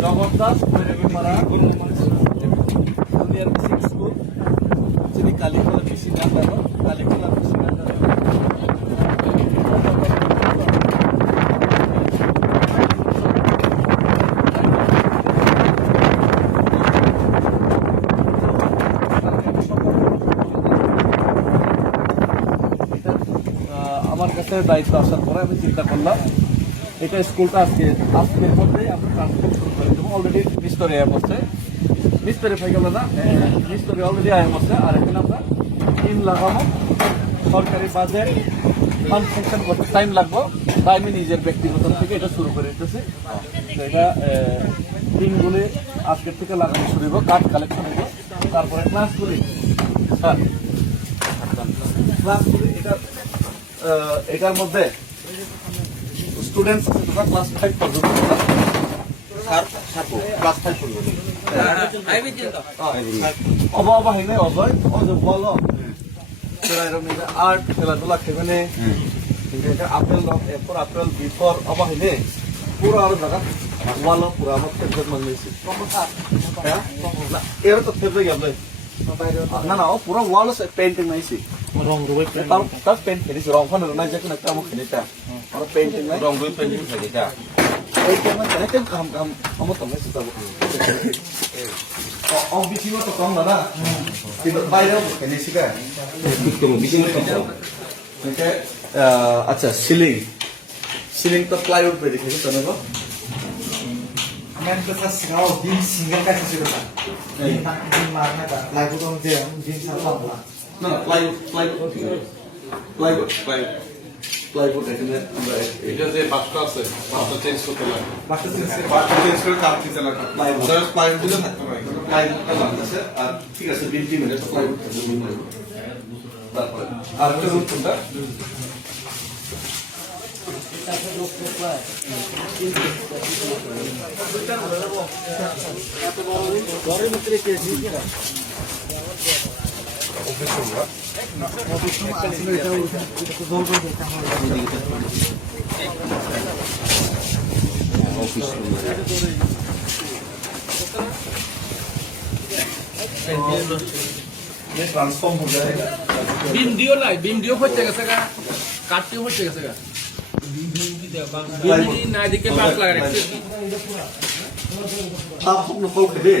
জবরদস্ত junior basic school যিনি কালীখোলা বেশি না জানো কালীখোলা বেশি না জানো আমার কাছে দায়িত্ব আসার পরে আমি চিন্তা করলাম এটা স্কুলটা আজকের মধ্যেই আমরা ট্রান্সফার শুরু করে দেবো। অলরেডি মিস্তরি আয়া পড়ছে, মিস্তরি হয়ে গেল না, মিস্তরি অলরেডি আয়া পড়ছে। আর এখানে আমরা টিম লাগাবো, সরকারি বাজেট কনস্ট্রাকশন করতে টাইম লাগবো, তাই আমি নিজের ব্যক্তিগত থেকে এটা শুরু করে দিতেছি। এটা টিমগুলি আজকের থেকে লাগানো শুরু হইব, কাঠ কালেকশন হইব, তারপরে ক্লাসগুলি ক্লাসগুলি এটার মধ্যে স্টুডেন্টস ক্লাস 5 পর্যন্ত ক্লাস 5 পর্যন্ত অবা হেনে অজয় অজয় বলো আর্ট খেলাধুলা খেবেনে আপেল এরপর আপেল বিফর অবা হেনে পুরো আরো জায়গা ওয়ালো পুরো আমার ফেভারিট মনে হয়েছে এর তো ফেভারিট গেল না না পুরো ওয়াল পেন্টিং নাইছি রং রুবে তার পেন্ট খেলিছি রং ফানো নাই যেখানে একটা আমার খেলিটা আর পেন্টিং নাই রং রুবে পেন্টিং খেলিটা এই কেমন জানে কেন কাম কাম আমার তো মেসে যাব ও বিচিও তো কম না কিন্তু বাইরেও খেলিছি কা তো বিচিও তো কম ওকে আচ্ছা সিলিং তো প্লাইউড पे দেখেছো তো না मैं तो सर सिखाओ दिन सिंगल का कैसे होता है दिन मारने का लाइक तो मुझे दिन सारा हुआ না প্লাইউড এখানে আমরা এটা যে বাসটা আছে বাসটা চেঞ্জ করতে লাগে बाकी से বাসটা চেঞ্জ করে কাট দিতে লাগে প্লাইউড দিলে থাকতে পারে প্লাইউডটা লাগতেছে আর ঠিক আছে 20 মিনিট প্লাইউড থাকবে তারপরে আর একটা রুম কোনটা ঘরের ভিতরে কে দিয়েছে না ये ट्रांसफॉर्म हो जाएगा वीडियो लाइव वीडियो होते कैसे का काटते होते कैसे का वीडियो ना दिखे पास लगा रहे आप अपने फल खेले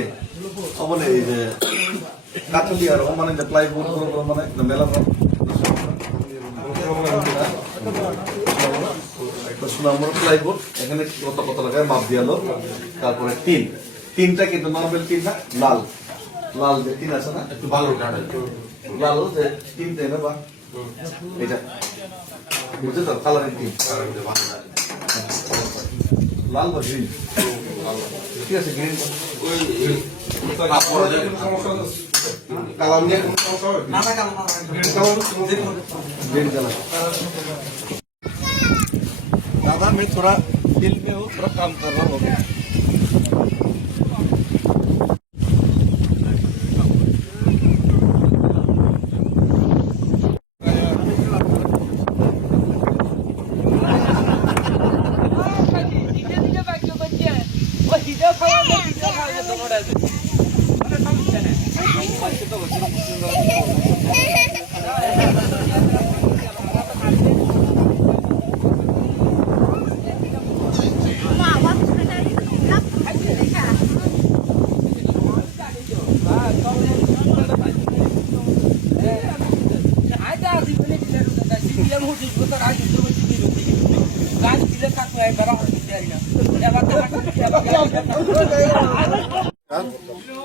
अब नहीं ये काटली আর মানে যে প্লাইউড করে মানে মেলা একটা সুনামর প্লাইউড এখানে কত কত লাগায় মাপ দিয়ালো তারপরে তিনটা কিন্তু নরমাল তিন না লাল যে তিন আছে না একটু ভালো কাটে লাল যে তিন দেয় না বা এটা বুঝছো তো কালারের তিন লাল বা গ্রিন ঠিক আছে গ্রিন কালার নিয়ে কোনো সমস্যা হবে ना ना ग्रीन कलर दादा मैं थोड़ा फील्ड में हूँ थोड़ा काम कर रहा हूँ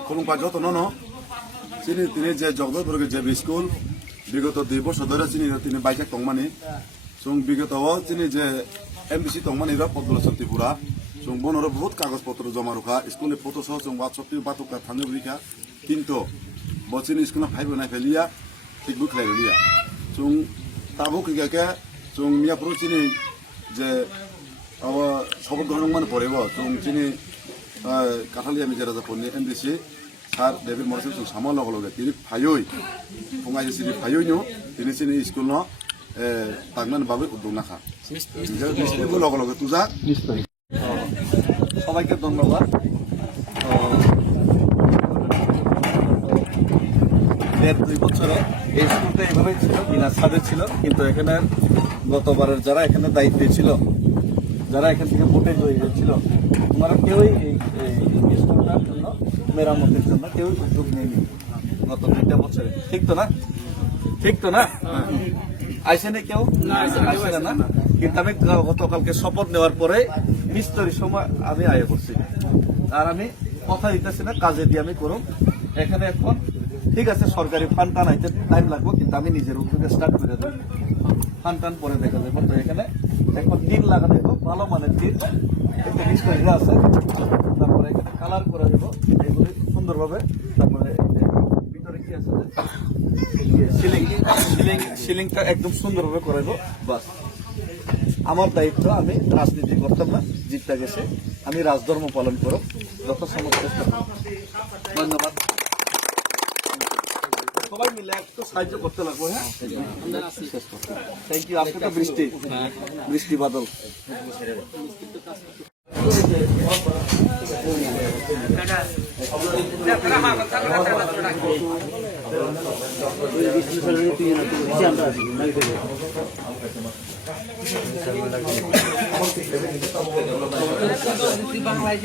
खुलुमबा जतनो चिनी तिनी जे जगदलपुर जेबी स्कुल विगत 2 বছর ধরে চিনি তিনি বাইকে টংমানি जों विगत चिनी जे एमबीसी टंगमानी पद्मलोचन त्रिपुरा जों बनर बहुत कागज पत्र जमा रखा स्कुल फटो सह जों वाट्सएप बातुका थानो रिखा किन्तु बचिनी स्कुल फाइव बनाय फेलिया ठीक बुक लाइलिया जों ताबो किगाके जों मियापुर चिनी जे अब सबक गरंमान परेबो जों चिनी काठालिया मिजेरा जापनि एमबीसी স্যার ডেভিড মরিসন जों সামো লগে লগে তিনি ফাইই ফংআই সিনি ফাইই নো তিনি সিনি স্কুল ন তাগনান বাবে উদ্যোগ নাখা মিস্ত্রি লগে লগে তুজা নিশ্চয়ই সবাইকে ধন্যবাদ। দেড় দুই বছরে এই স্কুলটা এইভাবেই ছিল, বিনা ছাদে ছিল, কিন্তু এখানে গতবারের যারা এখানে দায়িত্বে ছিল, যারা এখান থেকে ভোটে জয়ী হয়েছিল, ওনারা কেউই এই স্কুলটার জন্য মেরামতের জন্য কেউই উদ্যোগ নেয়নি গত 2টা বছরে। ঠিক তো না? ঠিক তো না? আইসেনে কেউ আইসে না, কিন্তু আমি গতকালকে শপথ নেওয়ার পরে মিস্ত্রি সময় আমি আয় করছি, আর আমি কথা দিতেছি না, কাজে দিয়ে আমি করব। এখানে এখন ঠিক আছে সরকারি ফান্ড টান আইতে টাইম লাগবে, কিন্তু আমি নিজের উদ্যোগে স্টার্ট করে দেবো। ফান্ড টান পরে দেখা যাবে। তো এখানে এখন টিন লাগানো দেবো, ভালো মানের টিন, একটা মিস্ত্রি আছে, তারপরে এখানে কালার করে দেবো এগুলি সুন্দরভাবে। তারপরে ভিতরে কি আছে সিলিং, সিলিংটা একদম সুন্দরভাবে করে দেবো। বাস আমার দায়িত্ব, আমি রাজনীতি করতাম না, জিতটা গেছে, আমি রাজধর্ম পালন করব, যত সময় চেষ্টা করব। ধন্যবাদ। সবাই মিলে একটু সাহায্য করতে লাগবে। হ্যাঁ, থ্যাংক ইউ। আপনি তো বৃষ্টি বৃষ্টি বাদল বাংলায়